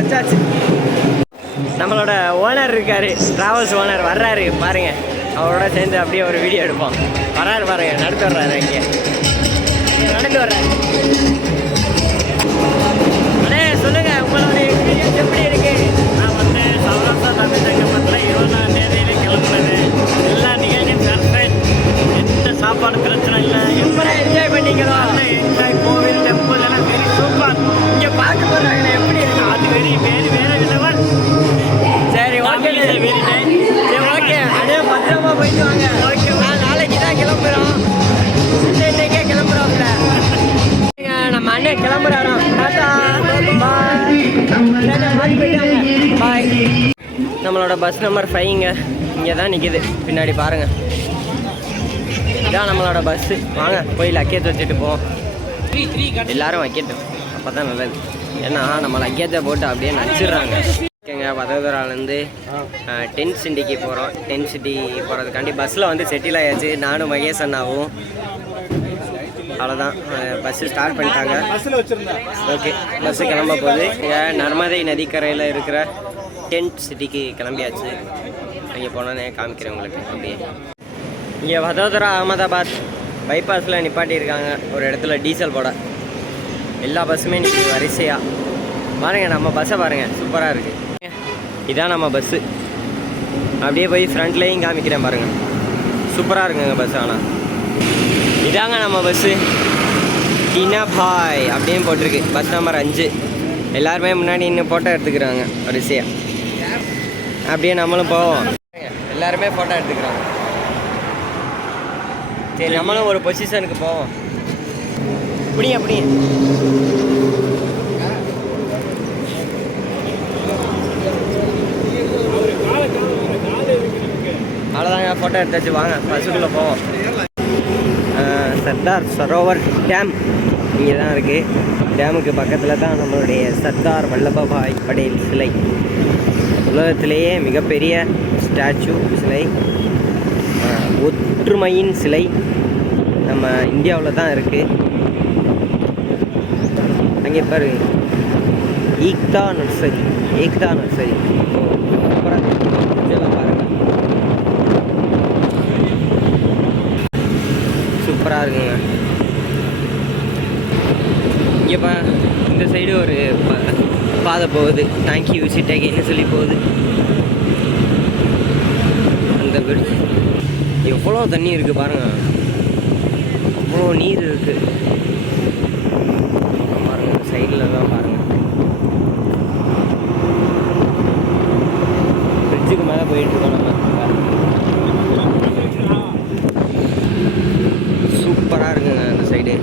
வச்சாச்சு. நம்மளோட ஓனர் இருக்காரு, டிராவல்ஸ் ஓனர் வர்றாரு பாருங்க. அவரோட சேர்ந்து அப்படியே ஒரு வீடியோ எடுப்போம். வர்றாரு பாருங்க, நடந்து வர்றாரு. இங்கே நடந்து வர்றாரு. அண்ணே சொல்லுங்க, உங்களோட எக்ஸ்பீரியன்ஸ் எப்படி இருக்கு? நான் வந்து சௌராஷ்டிரா தமிழ் சங்கமத்தில் 20ஆம் தேதியில கிளம்புனது. எல்லா நிகழ்ச்சியும் பர்ஃபெக்ட், எந்த சாப்பாடு பிரச்சனை இல்லை. சூப்பராக என்ஜாய் பண்ணிக்கிறோம். நல்ல என்ஜாய், கோவில் டெம்பிள் எல்லாம் வெரி சூப்பர். இங்கே பார்க்க போகிறாங்க எப்படி இருக்கு? அது வேறு விதவன். சரி ஓகே, வெரி நைஸ். சரி ஓகே, அண்ணே பத்திரமா போயிட்டு வாங்க. ஓகே, நாளைக்கு தான் கிளம்புறோம். இன்னைக்கே கிளம்புறோம்ல. நம்ம அண்ணன் கிளம்புறாராம். டாடா பாய். நம்மளோட பஸ் நம்பர் 5ங்க. இங்கே தான் நிற்கிது பின்னாடி பாருங்க. இதான் நம்மளோட பஸ்ஸு. வாங்க போய் லக்கேஜ் வச்சுட்டு போவோம். எல்லாரும் வைக்கட்டும், அப்போ தான் நல்லது. ஏன்னா நம்ம லக்கேஜை போட்டு அப்படியே நடிச்சிடுறாங்க. ஓகேங்க, வதோதராலேருந்து 10 சிட்டிக்கு போகிறோம். 10 சிட்டி போகிறதுக்காண்டி பஸ்ஸில் வந்து செட்டில் ஆயாச்சு. நானும் மகேஷ் அண்ணாவும். அவ்வளோதான், பஸ்ஸு ஸ்டார்ட் பண்ணிட்டாங்க. ஓகே, பஸ்ஸு கிளம்ப போகுது. இங்கே நர்மதை நதிக்கரையில் இருக்கிற 10 சிட்டிக்கு கிளம்பியாச்சு. அங்கே போனோன்னே காமிக்கிறேன் உங்களுக்கு. அப்படியே இங்கே வதோதரா அகமதாபாத் பைபாஸில் நிப்பாட்டியிருக்காங்க ஒரு இடத்துல டீசல் போட. எல்லா பஸ்ஸுமே நிற்கி வரிசையாக. பாருங்கள் நம்ம பஸ்ஸை பாருங்கள், சூப்பராக இருக்குது. இதான் நம்ம பஸ்ஸு. அப்படியே போய் ஃப்ரண்ட்லேயும் காமிக்கிறேன் பாருங்கள், சூப்பராக இருக்குங்க பஸ். ஆனால் இதாங்க நம்ம பஸ்ஸு. டீனா பாய் அப்படின்னு போட்டிருக்கு, பஸ் நம்பர் 5. எல்லாருமே முன்னாடி இன்னும் ஃபோட்டோ எடுத்துக்கிறாங்க வரிசையாக. அப்படியே நம்மளும் போவோம். எல்லாருமே ஃபோட்டோ எடுத்துக்கிறாங்க. சரி, நம்மளும் ஒரு பொசிஷனுக்கு போவோம். அப்படியே அவ்வளோதாங்க, ஃபோட்டோ எடுத்தாச்சு. வாங்க பஸ்ஸுக்குள்ளே போவோம். சர்தார் சரோவர் டேம் இங்கே தான் இருக்குது. டேமுக்கு பக்கத்தில் தான் நம்மளுடைய சர்தார் வல்லபாய் படேல் சிலை. உலகத்திலேயே மிகப்பெரிய ஸ்டாச்சு சிலை, ஒற்றுமையின் சிலை நம்ம இந்தியாவில் தான் இருக்குது. அங்கே பாரு, ஏக்தா நர்சரி. இதெல்லாம் பாருங்கள், சூப்பராக இருக்குங்க. இங்கே இந்த சைடு ஒரு பாதை போகுது. தேங்க்யூ சிட்டேன்னு சொல்லி போகுது. அந்த பிரிட்ஜ் எவ்வளோ தண்ணி இருக்குது பாருங்கள், அவ்வளோ நீர் இருக்குது பாருங்கள். சைடில் தான் பாருங்கள், பிரிட்ஜுக்கு மேலே போயிட்டுருக்கோம் நம்ம. சூப்பராக இருக்குங்க அந்த சைடு.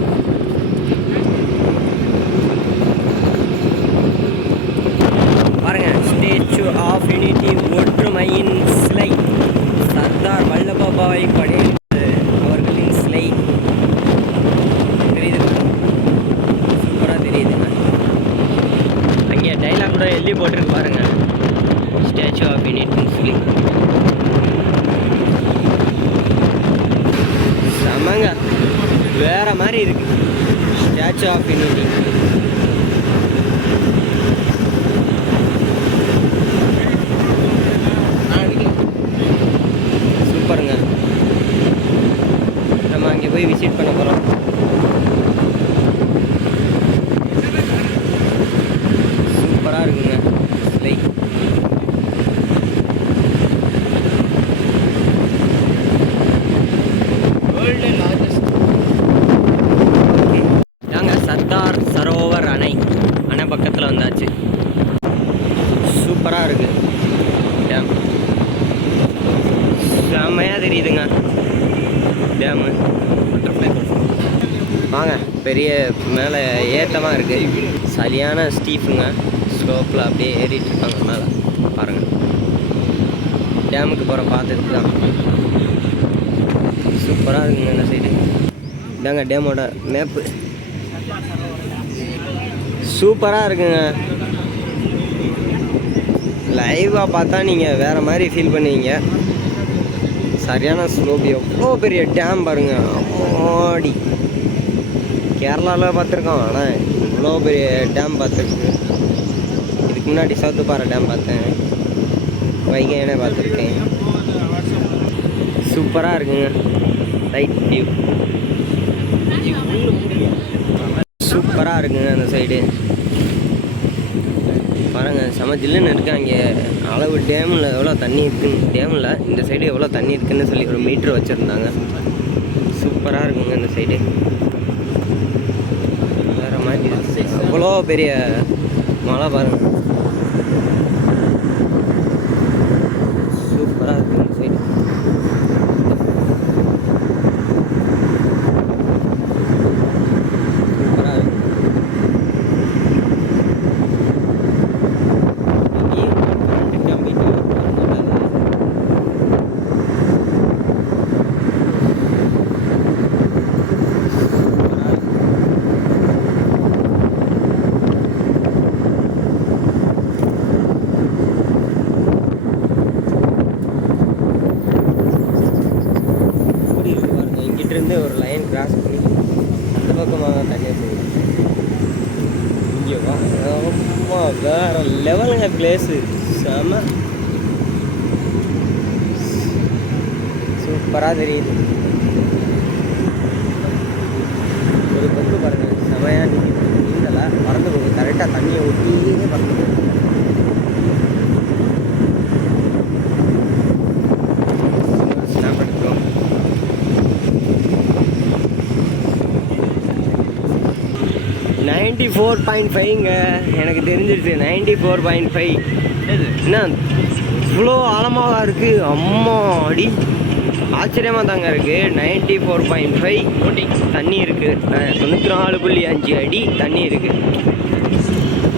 பாருங்க, ஸ்டேச்சு ஆஃப் யூனிட்டி, ஒற்றுமையின் சிலை, சர்தார் வல்லபாய் படேல் அவர்களின் சிலை. தெரியுது, சூப்பராக தெரியுதுங்க. அங்கே டைலாக் கூட எழுதி போட்டிருக்கு பாருங்க, ஸ்டேச்சு ஆஃப் யூனிட்டின் சிலை. செமங்க, வேற மாதிரி இருக்கு ஸ்டாச்சு ஆஃப் யூனிட்டி. சூப்பருங்க. நம்ம அங்கே போய் விசிட் பண்ண போகிறோம். சூப்பராக இருக்குங்க சிலை. சர்தார் சரோவர் அணை பக்கத்தில் வந்தாச்சு. சூப்பராக இருக்குது டேம், செம்மையாக தெரியுதுங்க டேமு. வாங்க, பெரிய மேலே ஏற்றமாக இருக்குது, சரியான ஸ்டீப்புங்க. ஸ்லோப்பில் அப்படியே ஏறிட்டு இருக்காங்க மேலே பாருங்கள். டேமுக்கு போகிற பார்த்துட்டு தான் சூப்பராக இருக்குங்க இந்த சைடு. இதாங்க டேமோட மேப்பு, சூப்பராக இருக்குங்க. லைவாக பார்த்தா நீங்கள் வேறு மாதிரி ஃபீல் பண்ணுவீங்க. சரியான ஸ்லோப், எவ்வளோ பெரிய டேம் பாருங்கள். அம்மாடி, கேரளாவில் பார்த்துருக்கோம், ஆனால் இவ்வளோ பெரிய டேம் பார்த்துருக்கு. இது முன்னாடி சவுத்துப்பாறை டேம் பார்த்தேன், வைகை அணை பார்த்துருக்கேன். சூப்பராக இருக்குங்க. லைட் வியூ சூப்பராக இருக்குங்க. அந்த சைடு பாருங்கள், செம ஜில்லுன்னு இருக்கு. அங்கே அளவு டேமில் எவ்வளோ தண்ணி இருக்குன்னு, டேமில் இந்த சைடு எவ்வளோ தண்ணி இருக்குன்னு சொல்லி ஒரு மீட்ரு வச்சுருந்தாங்க. சூப்பராக இருக்குங்க இந்த சைடு. வேறு மாதிரி அவ்வளோ பெரிய மலை பாருங்கள், சூப்பராக இருக்குது இந்த சைடு. சூப்பராக இருக்கு. ஒரு லைன் கிராஸ் பண்ணி அந்த பக்கமாக தனியாக போகுது. இங்கே வா, வேறு லெவலுங்க பிளேஸு, செம சூப்பராக தெரியுது. ஒரு பக்கம் பாருங்கள், செமையாக நிற்கிது. நீந்தலை பறந்து போகுது, கரெக்டாக தண்ணியை ஒட்டியே பறந்து போகுது. ஸ்னாப் எடுத்துக்கோம். 94.5ங்க, எனக்கு தெரிஞ்சிருச்சு 94.5. என்ன இவ்வளோ ஆழமாக இருக்குது, அம்மா அடி, ஆச்சரியமாக தாங்க இருக்குது. 94.5 தண்ணி இருக்குது, 94.5 அடி தண்ணி இருக்குது.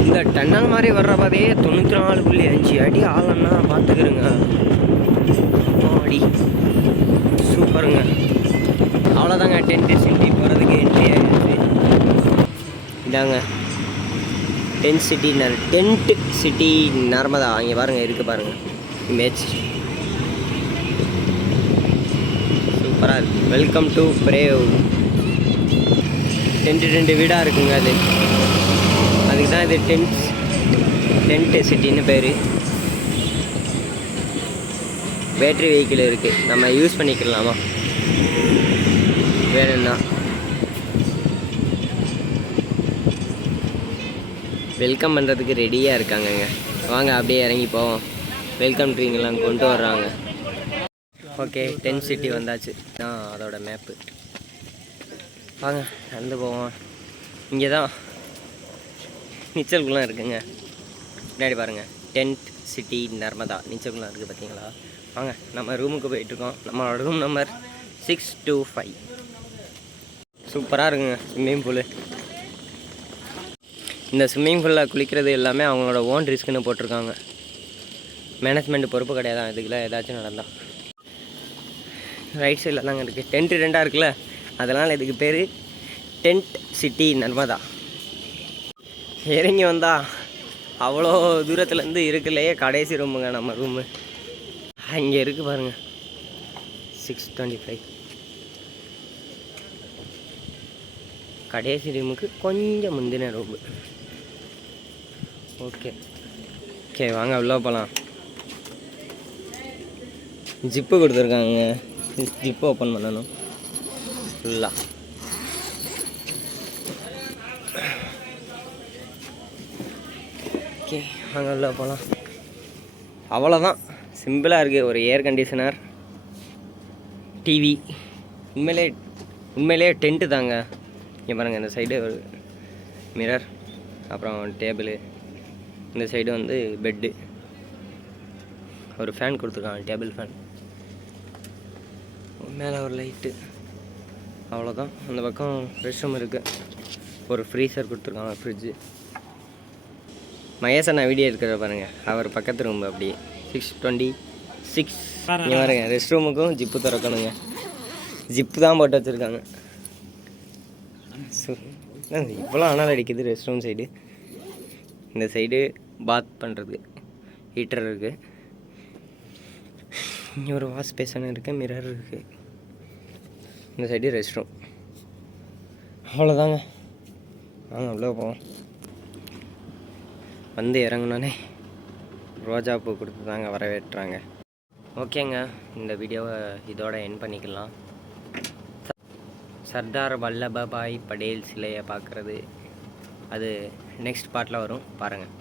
இந்த டன்னல் மாதிரி வர்ற பாதையே 94.5 அடி ஆழம்னா பார்த்துக்கிறேங்க. அடி சூப்பருங்க. அவ்வளோதாங்க, டென்ட் சிட்டி போகிறதுக்கு என்ட்ரி ஆகிடுச்சு. இதாங்க டென்ட் சிட்டி நர்மதா. அங்கே பாருங்கள், இருக்குது பாருங்கள் இமேஜ், சூப்பராக இருக்குது. Welcome to brave. டென்ட் வீடாக இருக்குங்க. அதுக்கு தான் இது டென்ட் சிட்டின்னு பேர். பேட்ரி வெஹிக்கிள் இருக்குது, நம்ம யூஸ் பண்ணிக்கலாமா வேணும்னா. வெல்கம் பண்ணுறதுக்கு ரெடியாக இருக்காங்கங்க. வாங்க அப்படியே இறங்கி போவோம். வெல்கம் ட்ரீங்கெல்லாம் கொண்டு வர்றாங்க. ஓகே, டென்ட் சிட்டி வந்தாச்சு. தான் அதோட மேப்பு. வாங்க நடந்து போவோம். இங்கே தான் நீச்சல் குளம் இருக்குங்க. பின்னாடி பாருங்கள், டென்ட் சிட்டி நர்மதா நீச்சல் குளம் இருக்குது பார்த்தீங்களா. வாங்க நம்ம ரூமுக்கு போயிட்டுருக்கோம். நம்மளோட ரூம் நம்பர் 625. சூப்பராக இருக்குங்க ஸ்விம்மிங் பூலு. இந்த ஸ்விம்மிங் பூலில் குளிக்கிறது எல்லாமே அவங்களோட ஓன் ரிஸ்க்குன்னு போட்டிருக்காங்க. மேனேஜ்மெண்ட் பொறுப்பு கிடையாது இதுக்குள்ள ஏதாச்சும் நடந்தால். ரைட் சைடில் தாங்க இருக்குது. டென்ட் ரெண்டாக இருக்குல்ல, அதனால் இதுக்கு பேர் டென்ட் சிட்டி நர்மதா. இறங்கி வந்தால் அவ்வளோ தூரத்துலேருந்து இருக்குல்லையே கடைசி ரூமுங்க நம்ம ரூமு. இங்கே இருக்குது பாருங்கள், 625. கடைசி ரூமுக்கு கொஞ்சம் முந்தின ரூமு. ஓகே வாங்க உள்ளே போகலாம். ஜிப்பு கொடுத்துருக்காங்க, ஜிப்பு ஓப்பன் பண்ணணும் ஃபுல்லாக. ஓகே வாங்க உள்ளே போகலாம். அவ்வளோதான், சிம்பிளாக இருக்குது. ஒரு ஏர் கண்டிஷனர், டிவி. உண்மையிலே டென்ட்டு தாங்க. இங்கே பாருங்கள், இந்த சைடு ஒரு மிரர், அப்புறம் டேபிள், இந்த சைடு வந்து பெட்டு, ஒரு ஃபேன் கொடுத்துருக்காங்க, டேபிள் ஃபேன், மேலே ஒரு லைட்டு. அவ்வளோதான். அந்த பக்கம் ரெஸ்ட் ரூம் இருக்குது, ஒரு ஃப்ரீசர் கொடுத்துருக்காங்க, ஃப்ரிட்ஜு. மகேசன் வீடியோ இருக்கிற பாருங்கள், அவர் பக்கத்து ரூம் அப்படியே 626. இங்கே பாருங்க, ரெஸ்ட் ரூமுக்கும் ஜிப்பு திறக்கணுங்க. ஜிப்பு தான் போட்டு வச்சுருக்காங்க. இவ்வளோ அனல் அடிக்குது ரெஸ்ட் ரூம் சைடு. இந்த சைடு பாத் பண்ணுறதுக்கு ஹீட்டர் இருக்குது. இங்கே ஒரு வாஷ் பேசன் இருக்குது, மிரர் இருக்குது. இந்த சைடு ரெஸ்ட் ரூம். அவ்வளோதாங்க. வாங்க உள்ளே போவோம். வந்து இறங்கினோன்னே ரோஜா பூ கொடுத்து தாங்க வரவேற்றாங்க. ஓகேங்க, இந்த வீடியோவை இதோட என் பண்ணிக்கலாம். சர்தார் வல்லபாய் படேல் சிலையை பார்க்குறது அது நெக்ஸ்ட் பார்ட்டில் வரும், பாருங்கள்.